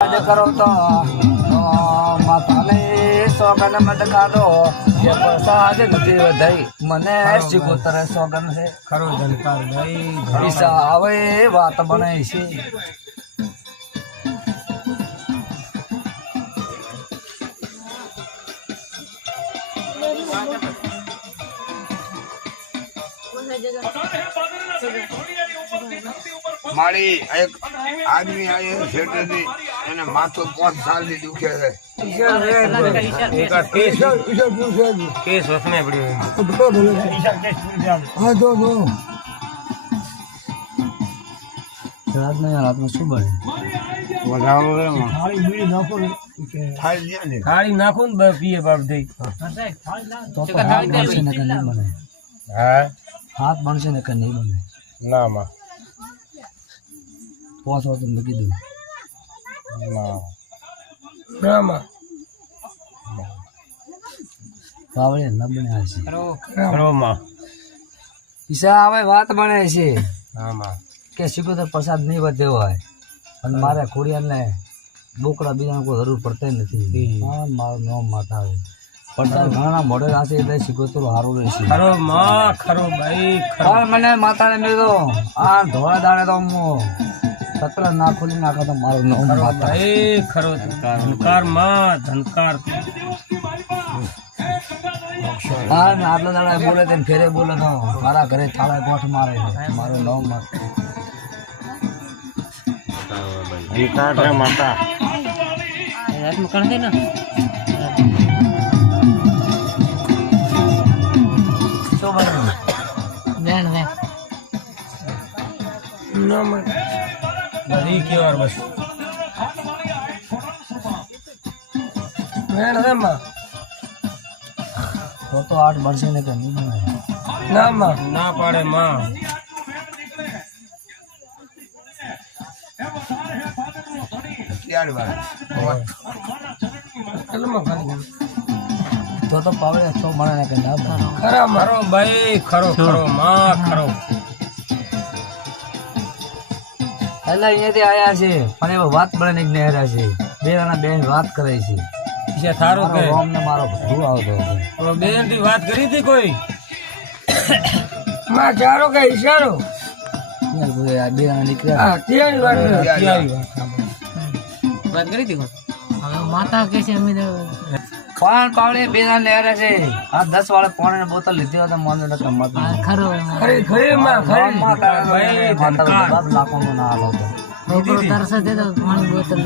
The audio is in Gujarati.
કરો તો માતાને સોગન મત ખાધો જે પ્રસાદ નથી વધાઈ મને શીખોતરે સોગન છે ખરો ધનકાર ભાઈ પૈસા આવે વાત બને છે મારી એક આદમી આવ્યો શેઠથી એને માથું 5 સાલથી દુખે છે. કેસ વસમે પડ્યો રાતમાં શું બને થાળી નાખું ને પીએ બાપ થઈ તો હાથ બનશે ને કે નહીં બને હાથ બનશે ને કે નહીં બને ના માં પોસો તો લખી દઉં ના માં બાવળે ન બને છે ખરો માં ઈસા આવે વાત બને છે હા માં કે શીખોતર પ્રસાદ નહીં વધ્યો હોય અને મારે ખોડિયારને બોકડા બીજા કોઈ જરૂર પડતી નથી હા મારું નામ માતા આવે પ્રસાદ ઘણા મોડે રાશે એટલે શીખોતર સારું રહેશે ખરો માં ખરો ભાઈ ખરો પણ મને માતાને મેળો આ ધોળા દાડે તો હું સતરા ના ખોલી નાખો તો મારું નામ ખરો માતા ભાઈ ખરો ધનકાર માં ધનકાર હા ને આટલા દાડા બોલે તેમ ફેરે બોલે તો મારા ઘરે થાળા ગોઠ મારે છે મારું નામ માતા ધનકાર માતા શું બને બધી કેવાર બસ મેણ હે માં તો 8 બનશે ને કે નહીં બને ના માં ના પાડે માં ત્યારબાદ તો પાવડે તો બને ને કે ના બને ખરા મારો ભાઈ ખરો ખરો માં ખરો એટલે અહીંયાથી આયા છે પણ એવો વાત બને ને નહેરા છે બે જણા બેન વાત કરે છે ઈશે થારો કે રોમ ને મારો ભૂ આવતો હતો તો બેન થી વાત કરી હતી કોઈ માં ચારો કે ઈશારો યાર બોલે આ બે જણા નીકળ્યા અત્યારી વાત કરી હતી માતા કે છે અમે પણ પાવડે બે જણા નહેરા છે આ 10 વાળે પાણીની બોતલ લીધી હોય તો મને તો મત ખરો ખરી ખરી માં ખરી ભાઈ માતા લાખો નો ના હાલો તો તરસે દે તો પાણી બોતલ